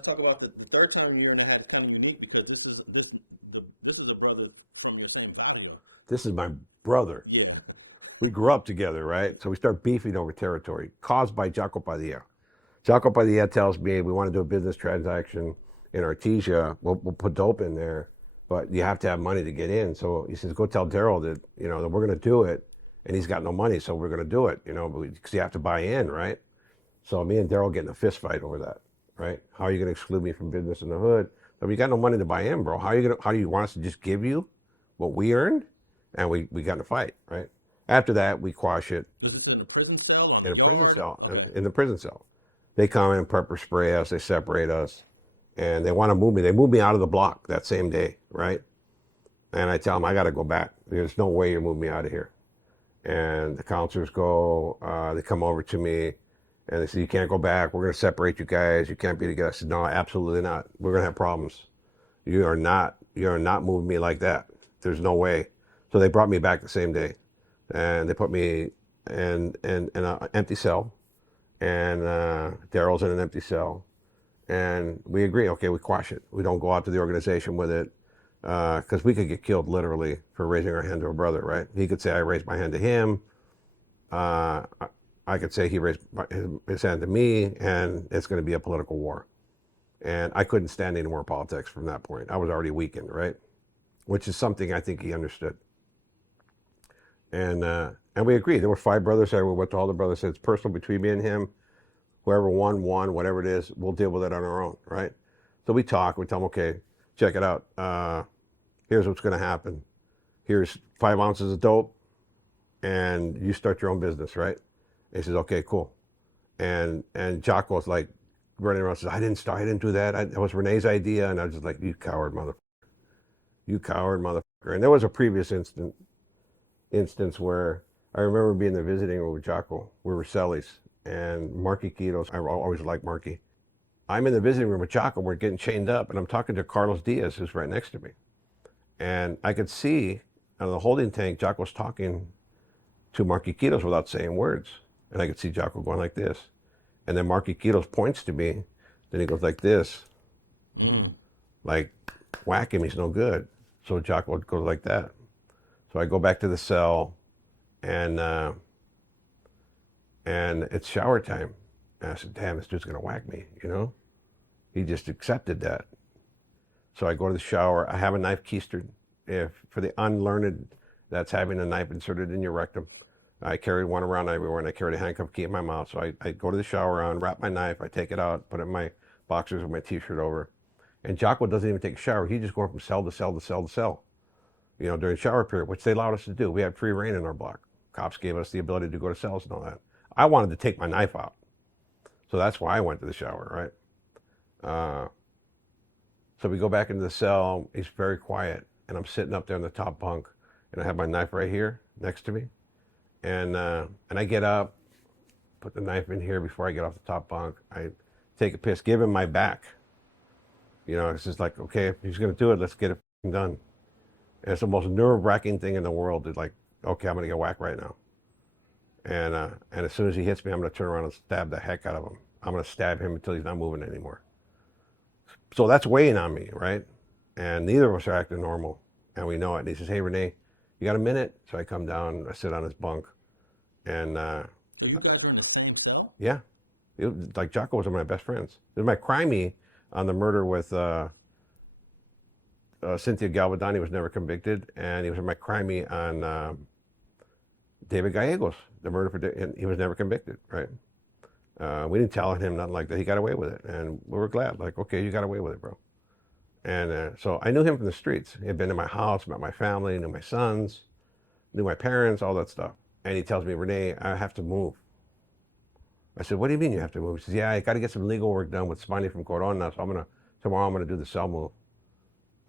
let's talk about the third time here, and I had kind of unique because this is a brother from your same background. This is my brother. Yeah. We grew up together, right? So we start beefing over territory caused by Jaco Padilla. Jaco Padilla tells me we want to do a business transaction in Artesia. We'll put dope in there, but you have to have money to get in. So he says, go tell Darryl that, that we're going to do it. And he's got no money, so we're going to do it, because you have to buy in, right? So me and Darryl get in a fist fight over that, right? How are you going to exclude me from business in the hood? But we got no money to buy in, bro. How do you want us to just give you what we earned? And we got in a fight, right? After that, we quash it. In a prison cell? In a prison cell. In the prison cell. They come in, pepper spray us, they separate us, and they want to move me. They move me out of the block that same day, right? And I tell them, I got to go back. There's no way you're moving me out of here. And the counselors go, they come over to me, and they say, you can't go back. We're going to separate you guys. You can't be together. I said, no, absolutely not. We're going to have problems. You are not moving me like that. There's no way. So they brought me back the same day, and they put me in an empty cell, and Darryl's in an empty cell, and we agree, okay, we quash it. We don't go out to the organization with it, because we could get killed literally for raising our hand to a brother, right? He could say I raised my hand to him. I could say he raised his hand to me, and it's going to be a political war. And I couldn't stand any more politics from that point. I was already weakened, right? Which is something I think he understood. And we agreed. There were 5 brothers there. We went to all the brothers, said it's personal between me and him. Whoever won, whatever it is, we'll deal with it on our own, right? So we talk, we tell them, okay, check it out. Here's what's going to happen. Here's 5 ounces of dope, and you start your own business, right? And he says, okay, cool. And Jaco's like running around, says, I didn't do that. It was Rene's idea. And I was just like, you coward motherfucker. You coward motherfucker. And there was a previous instance where I remember being in the visiting room with Jaco. We were cellies, and Marky Quitos, I always liked Marky. I'm in the visiting room with Jaco, we're getting chained up, and I'm talking to Carlos Diaz, who's right next to me. And I could see out of the holding tank, Jaco's talking to Marky Quitos without saying words. And I could see Jaco going like this. And then Marky Quitos points to me, then he goes like this. Like, whack him, he's no good. So Jaco goes like that. So I go back to the cell, and it's shower time. And I said, damn, this dude's gonna whack me, He just accepted that. So I go to the shower. I have a knife keistered. For the unlearned, that's having a knife inserted in your rectum. I carried one around everywhere, and I carried a handcuff key in my mouth. So I go to the shower, unwrap my knife, I take it out, put it in my boxers with my t-shirt over. And Jaco doesn't even take a shower. He's just going from cell to cell to cell to cell, during shower period, which they allowed us to do. We had free reign in our block. Cops gave us the ability to go to cells and all that. I wanted to take my knife out. So that's why I went to the shower, right? So we go back into the cell. He's very quiet, and I'm sitting up there in the top bunk, and I have my knife right here next to me. And I get up, put the knife in here before I get off the top bunk. I take a piss, give him my back. It's just like, okay, if he's going to do it, let's get it done. And it's the most nerve-wracking thing in the world. It's like, okay, I'm going to get whacked right now. And as soon as he hits me, I'm going to turn around and stab the heck out of him. I'm going to stab him until he's not moving anymore. So that's weighing on me, right? And neither of us are acting normal, and we know it. And he says, hey, Rene, you got a minute? So I come down, I sit on his bunk, and... So you guys were in the same cell? Yeah. Like, Jaco was one of my best friends. It was my crimey on the murder with Cynthia Galvadani was never convicted, and he was my crimey on David Gallegos, the murder and he was never convicted, right? We didn't tell him nothing like that. He got away with it, and we were glad. Like, okay, you got away with it, bro. And so I knew him from the streets. He had been to my house, met my family, knew my sons, knew my parents, all that stuff. And he tells me, Rene, I have to move. I said, what do you mean you have to move? He says, yeah, I got to get some legal work done with Spani from Corona, so tomorrow I'm going to do the cell move.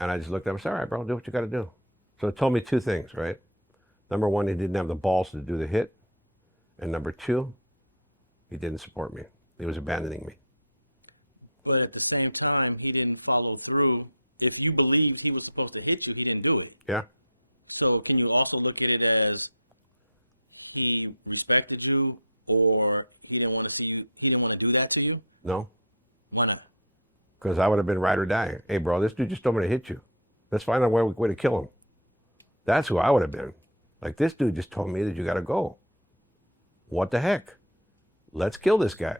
And I just looked at him and said, all right, bro, do what you got to do. So it told me 2 things, right? Number 1, he didn't have the balls to do the hit. And number 2, he didn't support me. He was abandoning me. But at the same time, he didn't follow through. If you believe he was supposed to hit you, he didn't do it. Yeah. So can you also look at it as he respected you, or he didn't want to see you? He didn't want to do that to you? No. Why not? because I would have been ride or die. Hey, bro, this dude just told me to hit you. Let's find out a way to kill him. That's who I would have been. Like, this dude just told me that you got to go. What the heck? Let's kill this guy.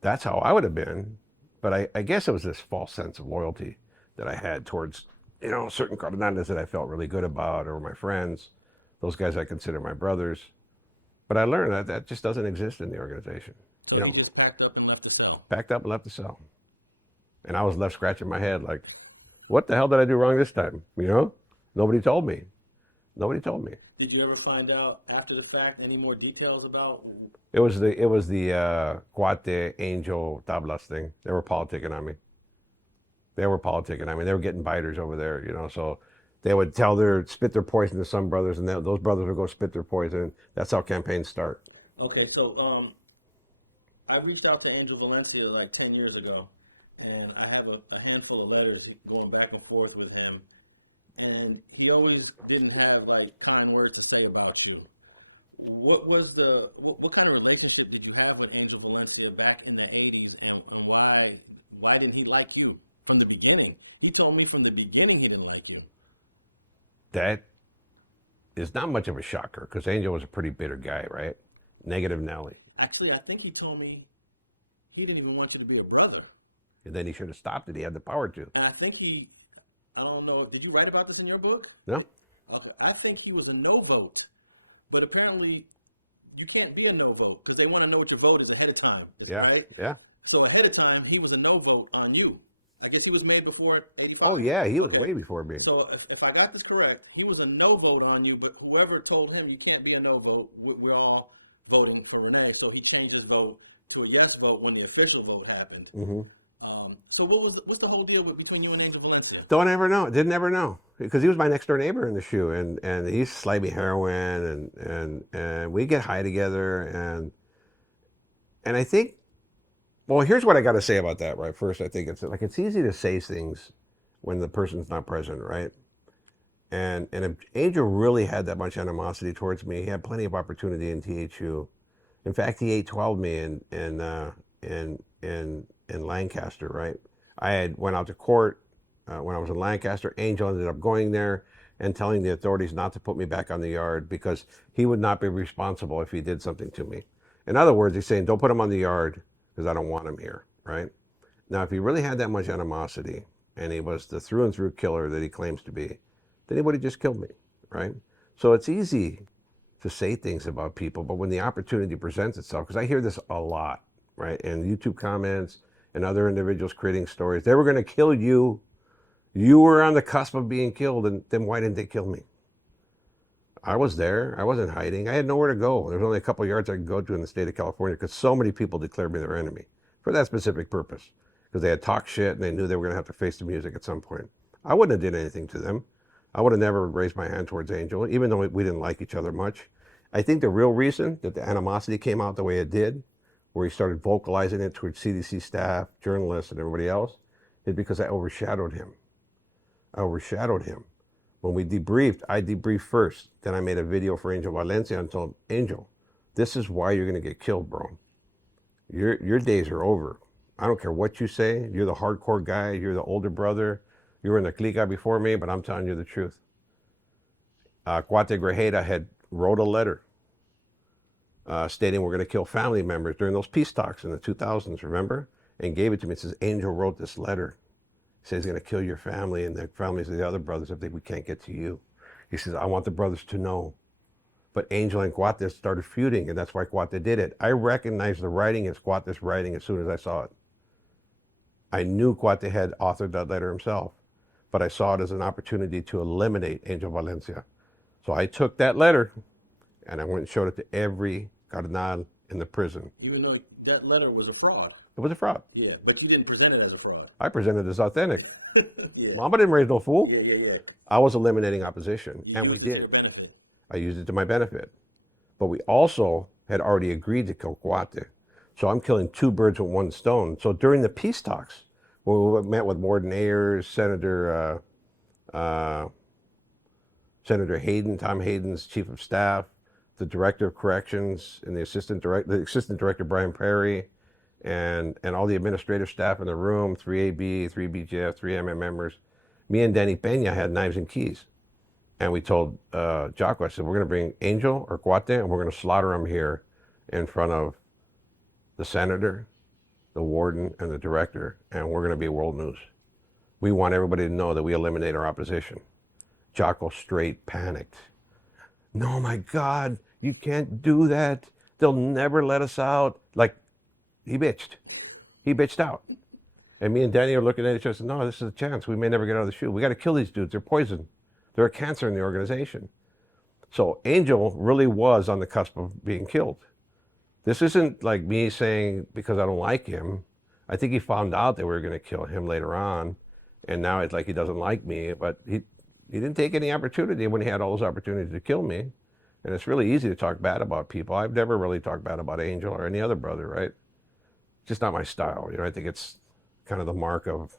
That's how I would have been. But I guess it was this false sense of loyalty that I had towards, certain Carnales that I felt really good about, or my friends. Those guys I consider my brothers. But I learned that just doesn't exist in the organization. You just packed up and left the cell. Packed up and left the cell. And I was left scratching my head like, what the hell did I do wrong this time? Nobody told me. Nobody told me. Did you ever find out after the fact any more details about? It was the Cuate Angel Tablas thing. They were politicking on me. They were getting biters over there, so they would spit their poison to some brothers, and those brothers would go spit their poison. That's how campaigns start. Okay, so I reached out to Angel Valencia like 10 years ago, and I have a handful of letters going back and forth with him. And he always didn't have like kind words to say about you. What kind of relationship did you have with Angel Valencia back in the 80s, and why did he like you from the beginning? He told me from the beginning he didn't like you. That is not much of a shocker, because Angel was a pretty bitter guy, right? Negative Nelly. Actually, I think he told me he didn't even want you to be a brother. And then he should have stopped it. He had the power to. And I think I don't know, did you write about this in your book? No. Okay. I think he was a no vote. But apparently, you can't be a no vote because they want to know what your vote is ahead of time. Yeah. Right? Yeah. So ahead of time, he was a no vote on you. I guess he was made before. Oh, yeah. He was way before me. So if I got this correct, he was a no vote on you, but whoever told him you can't be a no vote, we're all voting for Rene. So he changed his vote to a yes vote when the official vote happened. Mm-hmm. So what's the whole deal between you and Angel Valencia? Don't ever know. Didn't ever know, because he was my next door neighbor in the shoe, and he used to slide me heroin, and we get high together, and I think, well, here's what I got to say about that. Right, first, I think it's easy to say things when the person's not present, right? And if Angel really had that much animosity towards me, he had plenty of opportunity in THU. In fact, he 8-12'd me in Lancaster, right? I had went out to court when I was in Lancaster. Angel ended up going there and telling the authorities not to put me back on the yard because he would not be responsible if he did something to me. In other words, he's saying, don't put him on the yard because I don't want him here, right? Now, if he really had that much animosity and he was the through and through killer that he claims to be, then he would have just killed me, right? So it's easy to say things about people, but when the opportunity presents itself, because I hear this a lot, right? In YouTube comments and other individuals creating stories, they were going to kill you. You were on the cusp of being killed, and then why didn't they kill me? I was there. I wasn't hiding. I had nowhere to go. There was only a couple of yards I could go to in the state of California because so many people declared me their enemy for that specific purpose, because they had talked shit and they knew they were going to have to face the music at some point. I wouldn't have did anything to them. I would have never raised my hand towards Angel, even though we didn't like each other much. I think the real reason that the animosity came out the way it did, where he started vocalizing it towards CDC staff, journalists, and everybody else, is because I overshadowed him. When we debriefed, I debriefed first. Then I made a video for Angel Valencia and told him, Angel, this is why you're going to get killed, bro. Your days are over. I don't care what you say. You're the hardcore guy. You're the older brother. You were in the clica before me, but I'm telling you the truth. Cuate Grajeda had wrote a letter stating we're going to kill family members during those peace talks in the 2000s, remember? And gave it to me. It says, Angel wrote this letter. He says he's going to kill your family and the families of the other brothers if we can't get to you. He says, I want the brothers to know. But Angel and Cuate started feuding, and that's why Cuate did it. I recognized the writing as Cuate's writing as soon as I saw it. I knew Cuate had authored that letter himself, but I saw it as an opportunity to eliminate Angel Valencia. So I took that letter, and I went and showed it to every Carnal in the prison. Even though that letter was a fraud. It was a fraud. Yeah, but you didn't present it as a fraud. I presented it as authentic. Yeah. Mama didn't raise no fool. Yeah. I was eliminating opposition, and we did. I used it to my benefit. But we also had already agreed to kill Cuate. So I'm killing two birds with one stone. So during the peace talks, when we met with Warden Ayers, Senator Hayden, Tom Hayden's chief of staff, the director of corrections, and the assistant director Brian Perry, and all the administrative staff in the room, 3AB, 3BJF, 3MM members. Me and Danny Peña had knives and keys. And we told Jocko, I said, we're going to bring Angel or Cuate, and we're going to slaughter him here in front of the senator, the warden, and the director, and we're going to be world news. We want everybody to know that we eliminate our opposition. Jocko straight panicked. No, my God, you can't do that. They'll never let us out. Like, he bitched. He bitched out. And me and Danny are looking at each other and said, no, this is a chance. We may never get out of the chute. We got to kill these dudes. They're poison. They're a cancer in the organization. So Angel really was on the cusp of being killed. This isn't like me saying because I don't like him. I think he found out that we were going to kill him later on. And now it's like he doesn't like me. But he didn't take any opportunity when he had all those opportunities to kill me. And it's really easy to talk bad about people. I've never really talked bad about Angel or any other brother, right? It's just not my style. You know, I think it's kind of the mark of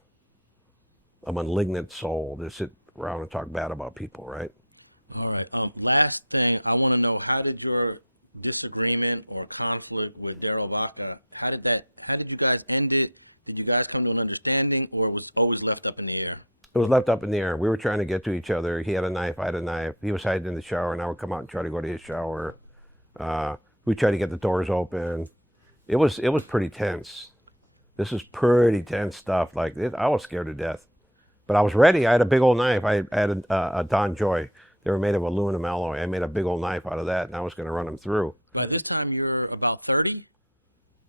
a malignant soul to sit around and talk bad about people, right? All right. Last thing, I want to know, how did your disagreement or conflict with Darryl Baca, how did you guys end it? Did you guys come to an understanding, or it was always left up in the air? It was left up in the air. We were trying to get to each other. He had a knife, I had a knife. He was hiding in the shower, and I would come out and try to go to his shower. We tried to get the doors open. It was pretty tense. This is pretty tense stuff. Like, I was scared to death. But I was ready. I had a big old knife. I had a Don Joy. They were made of aluminum alloy. I made a big old knife out of that, and I was going to run him through. By this time, you're about 30?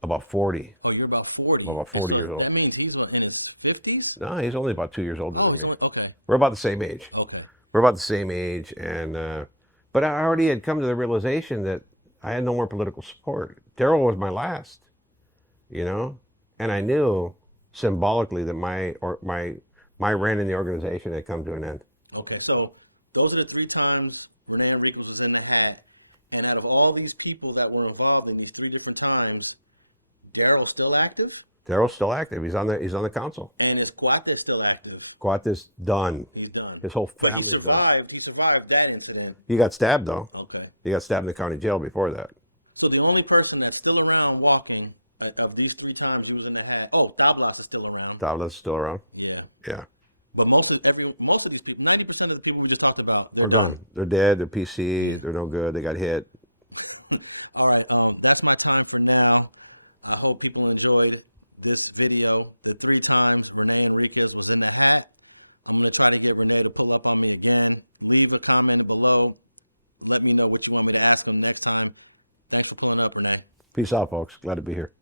About 40. Oh, you're about 40. About 40 years old. That means he's in his 50s? No, he's only about 2 years older than me. Okay. We're about the same age. Okay. We're about the same age, and but I already had come to the realization that I had no more political support. Darryl was my last, you know, and I knew symbolically that my reign in the organization had come to an end. Okay, so those are the 3 times Rene Enriquez was in the hat, and out of all these people that were involved in these 3 different times, Darryl's still active? Darryl's still active. He's on the council. And is Cuate still active? Cuate's done. He's done. His whole family's done. He survived that incident. He got stabbed though. Okay. He got stabbed in the county jail before that. So the only person that's still around walking, like of these 3 times he was in the hat, Tablas is still around. Tablas is still around. Yeah. Yeah. But most of these people, 90% of the people we just talked about, They're gone. They're dead. They're PC. They're no good. They got hit. All right, that's my time for now. I hope people enjoyed this video. The 3 times Rene Enriquez was in the hat. I'm going to try to get Rene to pull up on me again. Leave a comment below. Let me know what you want me to ask him next time. Thanks for pulling up, Rene. Peace out, folks. Glad to be here.